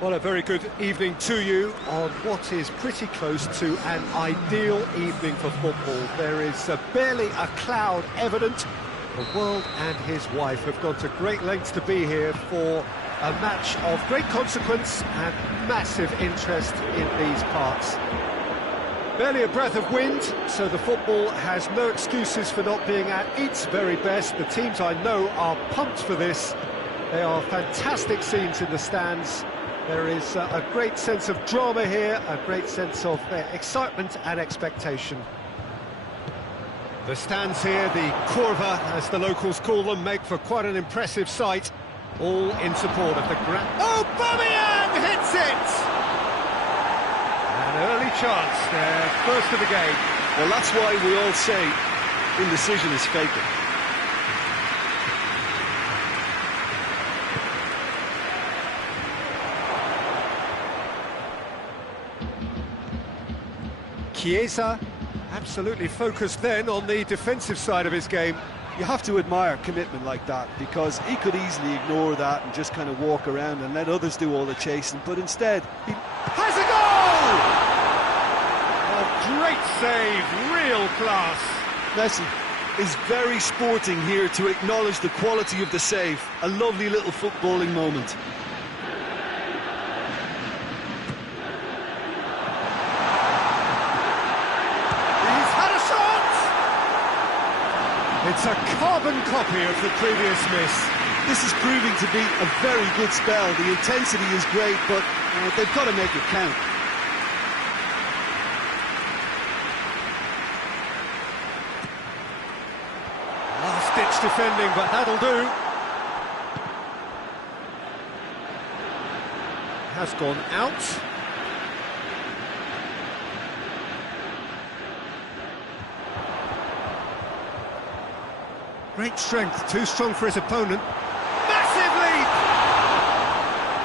Well, a very good evening to you on what is pretty close to an ideal evening for football. There is barely a cloud evident. The world and his wife have gone to great lengths to be here for a match of great consequence and massive interest in these parts. Barely a breath of wind, so the football has no excuses for not being at its very best. The teams I know are pumped for this. They are fantastic scenes in the stands. There is a great sense of drama here, a great sense of excitement and expectation. The stands here, the curva, as the locals call them, make for quite an impressive sight, all in support of the Aubameyang hits it! An early chance there, first of the game. Well, that's why we all say indecision is fatal. Chiesa, absolutely focused then on the defensive side of his game. You have to admire commitment like that, because he could easily ignore that and just kind of walk around and let others do all the chasing, but instead he has a goal! Oh, great save, real class. Messi is very sporting here to acknowledge the quality of the save. A lovely little footballing moment. It's a carbon copy of the previous miss. This is proving to be a very good spell. The intensity is great, but they've got to make it count. Last-ditch defending, but that'll do. Has gone out. Great strength, too strong for his opponent. Massive leap!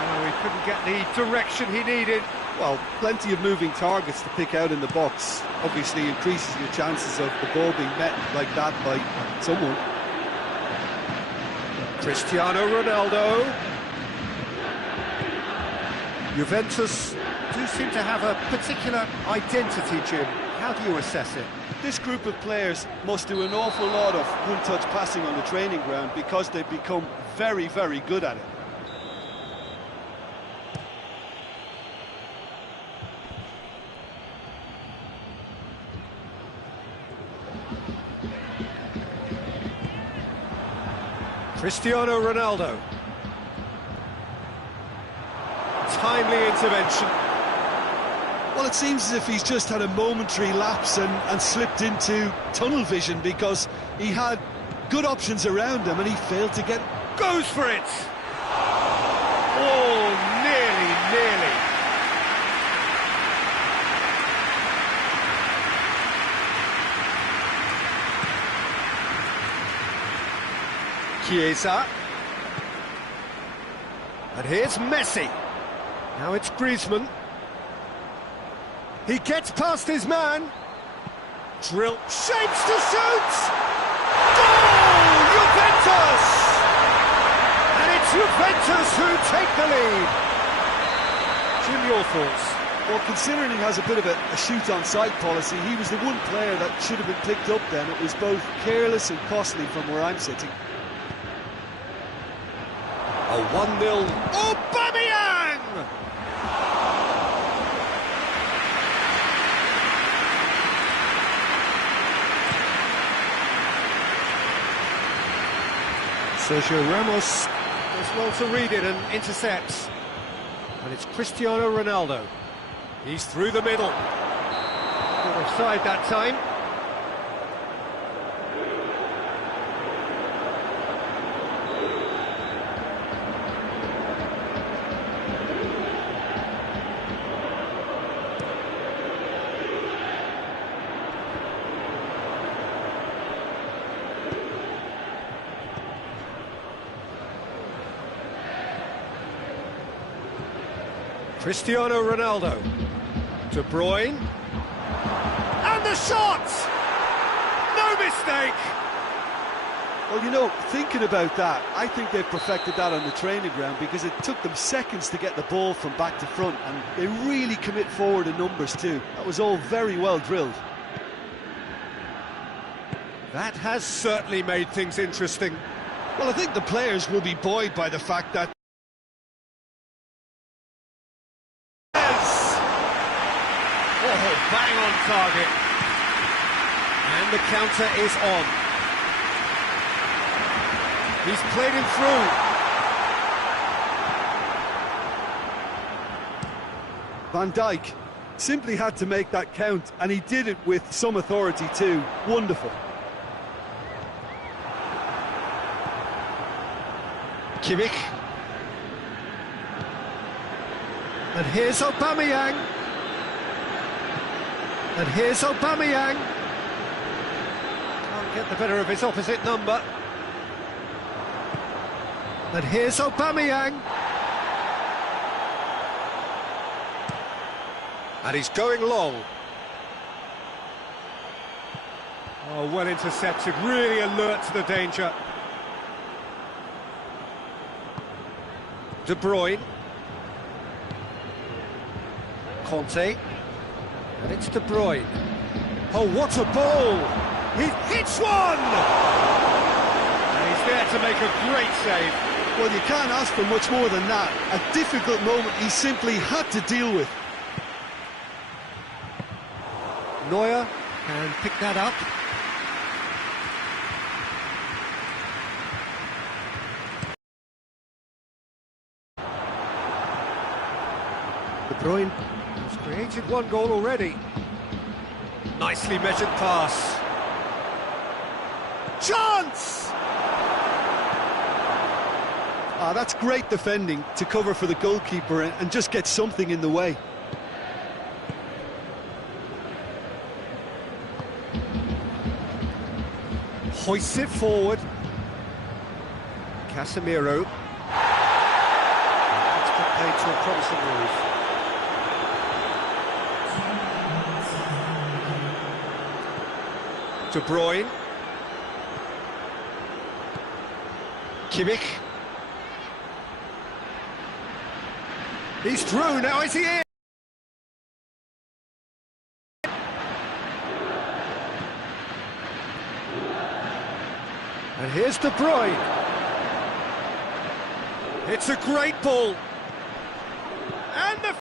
Oh, he couldn't get the direction he needed. Well, plenty of moving targets to pick out in the box. Obviously increases your chances of the ball being met like that by someone. Cristiano Ronaldo. Juventus do seem to have a particular identity, Jim. How do you assess it? This group of players must do an awful lot of one-touch passing on the training ground because they've become very, very good at it. Cristiano Ronaldo. Timely intervention. Well, it seems as if he's just had a momentary lapse and slipped into tunnel vision, because he had good options around him and he failed to get... Goes for it! Oh, nearly. Chiesa. And here's Messi. Now it's Griezmann. He gets past his man. Drill. Shapes to shoot! Goal! Juventus! And it's Juventus who take the lead. Jim, your thoughts? Well, considering he has a bit of a shoot-on-sight policy, he was the one player that should have been picked up then. It was both careless and costly from where I'm sitting. A 1-0. Aubameyang! Sergio Ramos does well to read it and intercepts. And it's Cristiano Ronaldo. He's through the middle. Not offside that time. Cristiano Ronaldo. De Bruyne. And the shot! No mistake! Well, you know, thinking about that, I think they've perfected that on the training ground, because it took them seconds to get the ball from back to front, and they really commit forward in numbers too. That was all very well drilled. That has certainly made things interesting. Well, I think the players will be buoyed by the fact that... Yes! Oh, bang on target. And the counter is on. He's played him through. Van Dijk simply had to make that count, and he did it with some authority too. Wonderful. Kimmich. And here's Aubameyang. And here's Aubameyang. Can't get the better of his opposite number. And here's Aubameyang. And he's going long. Oh, well intercepted, really alert to the danger. De Bruyne. Conte. And it's De Bruyne. Oh, what a ball! He hits one! And he's there to make a great save. Well, you can't ask for much more than that. A difficult moment he simply had to deal with. Neuer can pick that up. De Bruyne has created one goal already. Nicely measured pass. Chance! That's great defending to cover for the goalkeeper and just get something in the way. Hoists it forward. Casemiro. That's got paid to a promising move. De Bruyne. Kimmich. He's through, now is he in? And here's De Bruyne. It's a great ball. And the...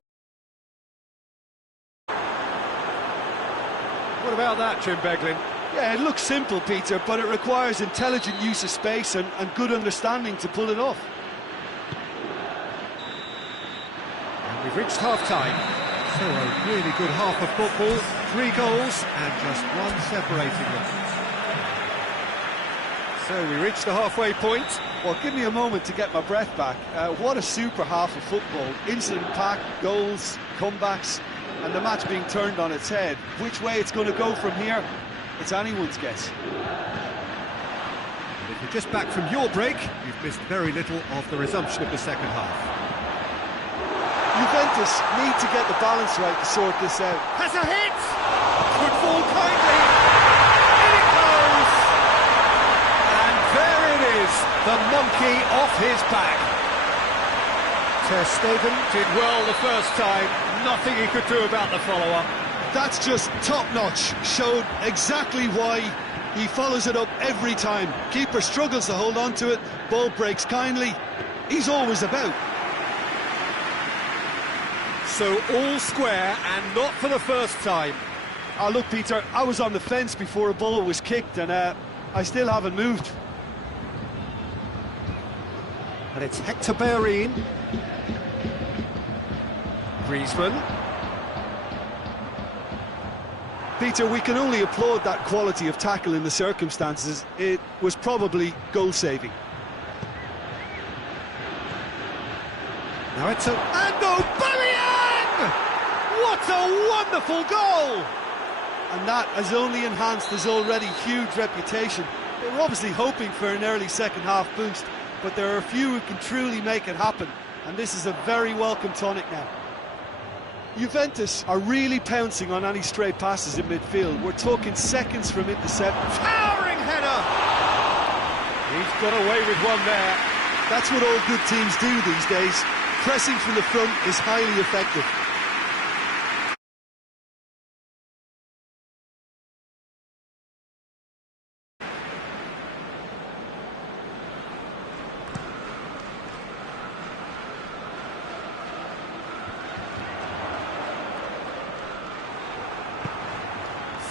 What about that, Jim Beglin? Yeah, it looks simple, Peter, but it requires intelligent use of space and good understanding to pull it off. And we've reached half-time. So a really good half of football. 3 goals and just one separating them. So we reached the halfway point. Well, give me a moment to get my breath back. What a super half of football. Incident-packed, goals, comebacks, and the match being turned on its head. Which way it's going to go from here, it's anyone's guess. And if you're just back from your break, you've missed very little of the resumption of the second half. Juventus need to get the balance right to sort this out. Has a hit! Could fall kindly. In it goes! And there it is, the monkey off his back. Ter Stegen did well the first time, nothing he could do about the follow-up. That's just top-notch, showed exactly why he follows it up every time. Keeper struggles to hold on to it, ball breaks kindly, he's always about. So all square, and not for the first time. Look, Peter, I was on the fence before a ball was kicked, and I still haven't moved. And it's Hector Bellerin. Griezmann. Peter, we can only applaud that quality of tackle in the circumstances. It was probably goal-saving. Now it's a... And Aubameyang! What a wonderful goal! And that has only enhanced his already huge reputation. They were obviously hoping for an early second-half boost, but there are a few who can truly make it happen, and this is a very welcome tonic now. Juventus are really pouncing on any stray passes in midfield. We're talking seconds from intercept. Towering header! He's got away with one there. That's what all good teams do these days. Pressing from the front is highly effective.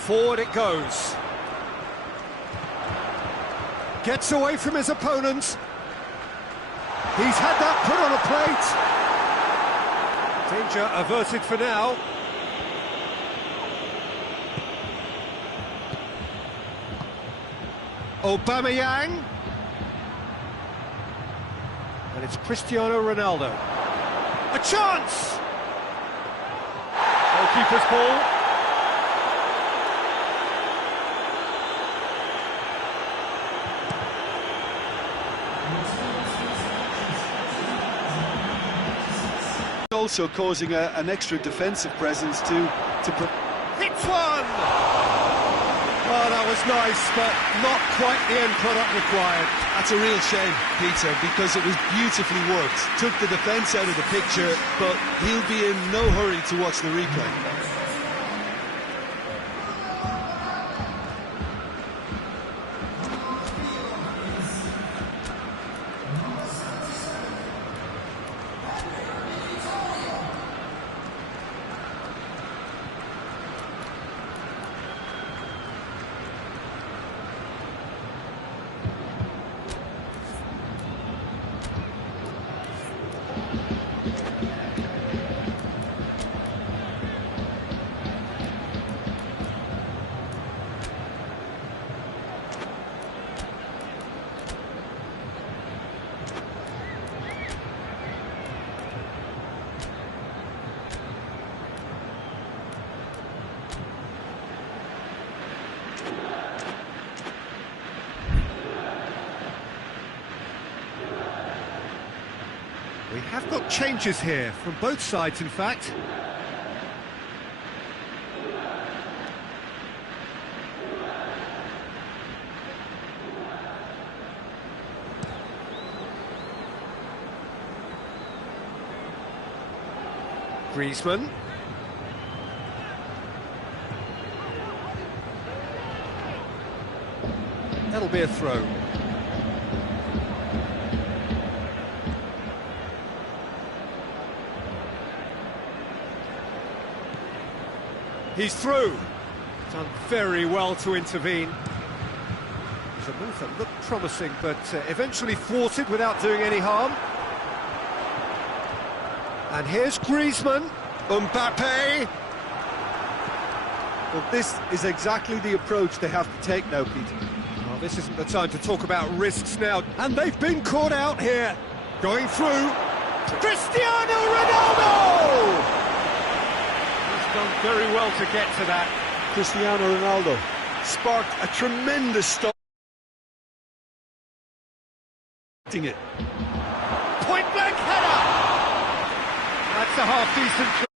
Forward it goes. Gets away from his opponent. He's had that put on a plate. Danger averted for now. Aubameyang. And it's Cristiano Ronaldo. A chance! Goalkeeper's ball. Also causing an extra defensive presence to hits one! Oh, that was nice, but not quite the end product required. That's a real shame, Peter, because it was beautifully worked. Took the defence out of the picture, but he'll be in no hurry to watch the replay. We have got changes here, from both sides in fact. Griezmann. That'll be a throw. He's through. Done very well to intervene. It's a move that looked promising, but eventually thwarted without doing any harm. And here's Griezmann. Mbappe. Well, this is exactly the approach they have to take now, Peter. Well, this isn't the time to talk about risks now. And they've been caught out here. Going through. Cristiano Ronaldo! Done very well to get to that. Cristiano Ronaldo sparked a tremendous start. Point blank header! That's a half-decent...